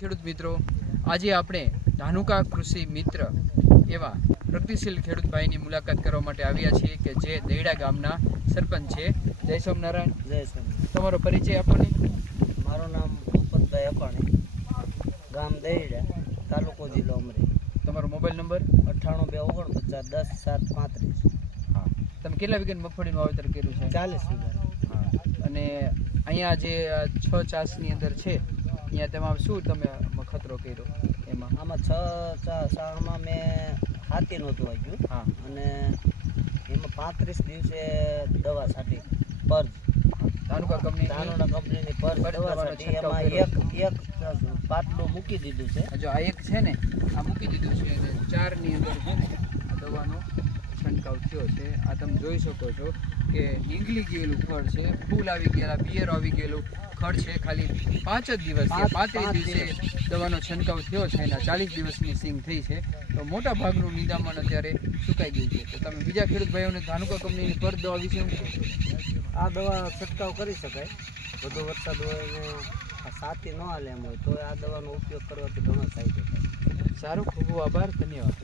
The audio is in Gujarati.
ખેડૂત મિત્રો, આજે આપણે ધાનુકા કૃષિ મિત્ર એવા પ્રગતિશીલ ખેડૂત ભાઈની મુલાકાત કરવા માટે આવ્યા છીએ કે જે દહીડા ગામના સરપંચ છે. જય સ્વામિનારાયણ. જય સ્વામિનારાયણ. તમારો પરિચય આપો ને. મારું નામ ભૂપતભાઈ અપાણી, ગામ દહીડા, તાલુકો જિલ્લો અમરેલી. તમારો મોબાઈલ નંબર? 9829490735. હા. તમે કેટલા વીઘાની મગફળીનું વાવેતર કર્યું છે? 40 વીઘા. હા. અને અહીંયા જે 6 ચાસની અંદર છે, અહીંયા તેમાં શું તમે ખતરો કર્યો? આમાં 6 ચામાં મેં હાથી નહોતું વાગ્યું. હા. અને એમાં 35 દિવસે દવા છાંટી, પર્જ ધાનુકા કંપનીની પર્જ દવા છાંટી. એમાં એક પાટલું મૂકી દીધું છે. જો આ એક છે ને, આ મૂકી દીધું છે અને 4ની અંદર છે ને આ દવાનો છંટકાવ થયો છે. આ તમે જોઈ શકો છો કે નીકળી ગયેલું ખડ છે, ફૂલ આવી ગયેલા, બિયર આવી ગયેલું ખડ છે. ખાલી 5 જ દિવસ, 35 દિવસે દવાનો છંટકાવ થયો છે અને 40 દિવસની સિંગ થઈ છે. તો મોટા ભાગનું નિંદામણ અત્યારે સુકાઈ ગયું છે. તો તમે બીજા ખેડૂત ભાઈઓને ધાનુકા કંપનીની પર દવા વિશે આ દવા છંટકાવ કરી શકાય. વધુ વરસાદ હોય ને સાથી ન હાલે એમ હોય તો આ દવાનો ઉપયોગ કરવાથી ઘણો ફાયદો થાય. સારું, ખૂબ ખૂબ આભાર, ધન્યવાદ.